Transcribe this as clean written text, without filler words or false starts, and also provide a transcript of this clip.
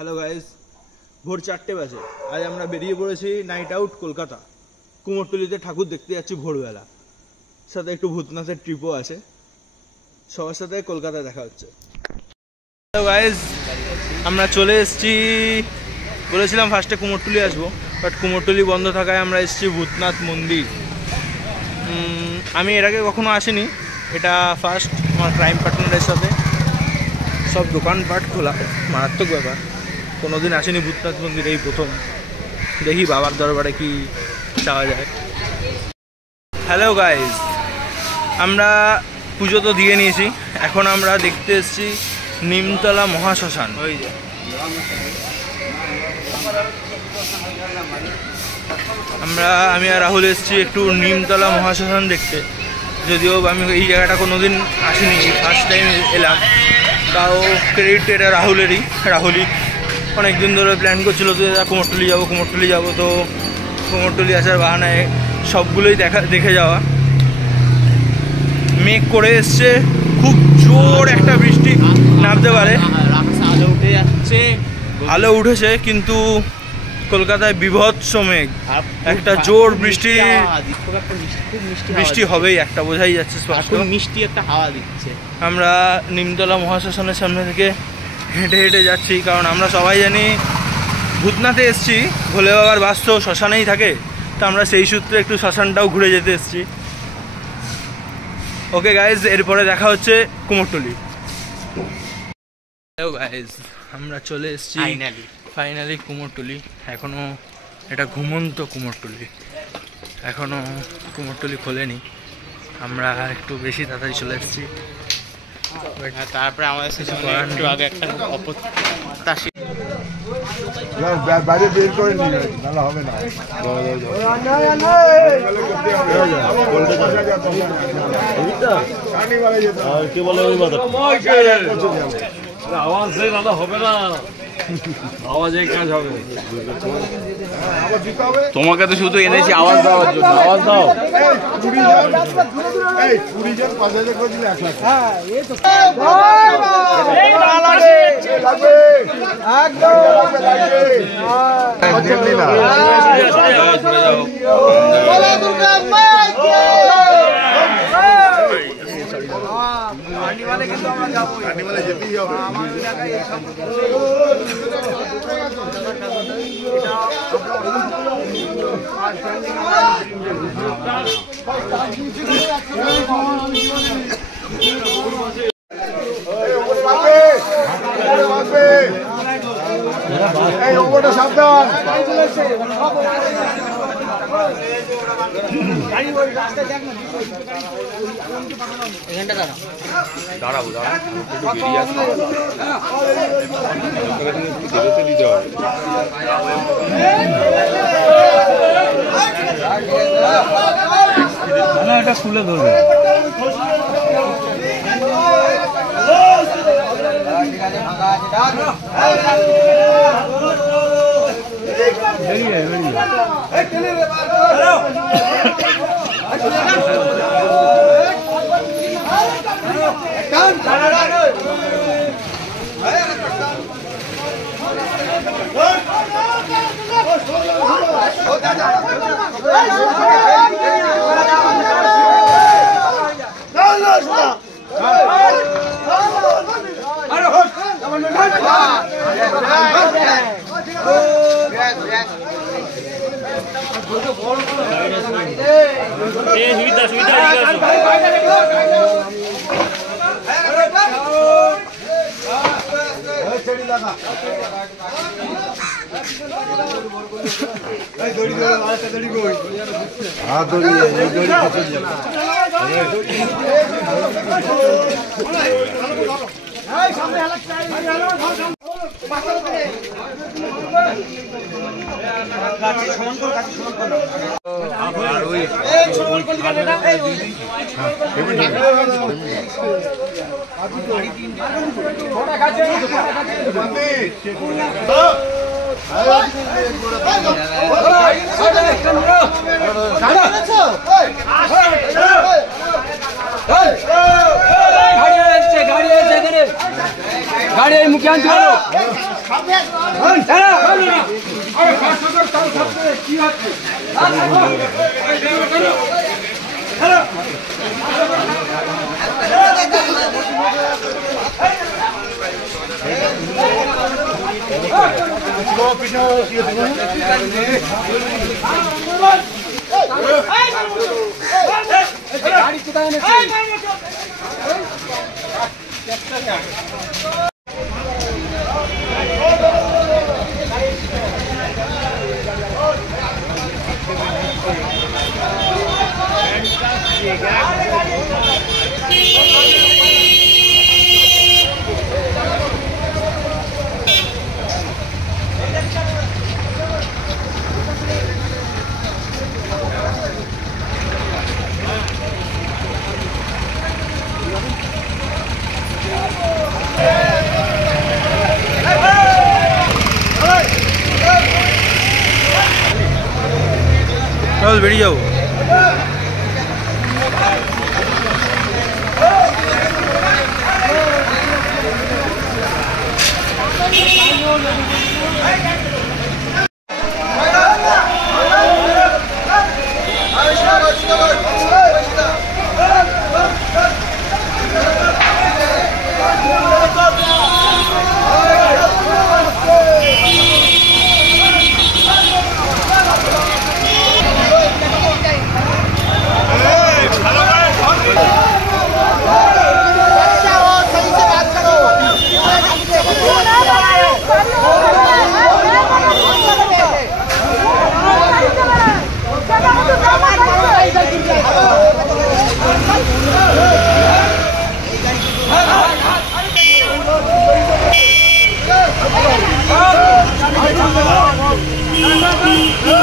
Hello guys, भोर 4टे बजे आज আমরা বেরিয়ে পড়েছি নাইট আউট কলকাতা। কুমোরটুলিতে ঠাকুর দেখতে যাচ্ছি ভোরবেলা, সাথে একটু ভূতনাথের ট্রিপও আছে। সবার সাথে কলকাতায় দেখা হচ্ছে। হ্যালো গাইস, আমরা চলে এসেছি। বলেছিলাম ফার্স্টে কুমোরটুলি আসবো, বাট কুমোরটুলি বন্ধ থাকায় আমরা এসেছি ভূতনাথ মন্দির। আমি এর আগে কখনো আসিনি, এটা ফার্স্ট আমার ক্রাইম পার্টনারের সাথে। সব দোকানপাট খোলা, মারাত্মক ব্যাপার। কোনোদিন আসেনি ভূতনাথ মন্দির, এই প্রথম। দেখি বাবার দরবারে কি চাওয়া যায়। হ্যালো গাইস, আমরা পুজো তো দিয়ে নিয়েছি, এখন আমরা দেখতে এসেছি নিমতলা মহাশ্মশান। আমি আর রাহুল এসেছি একটু নিমতলা মহাশ্মশান দেখতে। যদিও আমি এই জায়গাটা কোনোদিন আসিনি, ফার্স্ট টাইম এলাম। তাও ক্রেডিট এটা রাহুলই অনেক দিন ধরে প্ল্যান করছিল তো কুমোরটুলি যাবো। তো কুমোরটুলি আসার বাহানায় সবগুলোই দেখে যাওয়া। মেঘ করে এসছে, খুব জোর একটা বৃষ্টি নামতে পারে। আলো উঠেছে, কিন্তু কলকাতায় বিভৎস মেঘ, একটা জোর বৃষ্টি হবেই, একটা বোঝাই যাচ্ছে স্পষ্ট। মিষ্টি একটা হাওয়া দিচ্ছে। আমরা নিমতলা মহাশ্মশানের সামনে থেকে হেঁটে যাচ্ছি, কারণ আমরা সবাই জানি ভূতনাথে এসছি, ভোলে বাবার বাস তো শ্মশানেই থাকে। তো আমরা সেই সূত্রে একটু শ্মশানটাও ঘুরে যেতে এসছি। ওকে গাইজ, এরপরে দেখা হচ্ছে কুমোরটুলি। হ্যালো গাইজ, আমরা চলে এসেছি ফাইনালি কুমোরটুলি। এখনও এটা ঘুমন্ত কুমোরটুলি, এখনও কুমোরটুলি খোলেনি। আমরা একটু বেশি তাড়াতাড়ি চলে এসেছি। তারপরে আমাদের কিছু একটু আগে একটা অপ্রত্যাশিত বাইরে বের করে নিয়ে ভালো হবে না। কি বলে আওয়াজ হবে না, আওয়াজের কাজ হবে। তোমাকে তো শুধু এনেছি আওয়াজ দেওয়ার জন্য, আওয়াজ দাও। যেতেই হবে। সাবধান, দাঁড়াবো দিতে হবে। এটা খুলে ধরবে। গাড়ি এই মুখে আনতে হলো চল বেরিয়ে যাবো। Oh!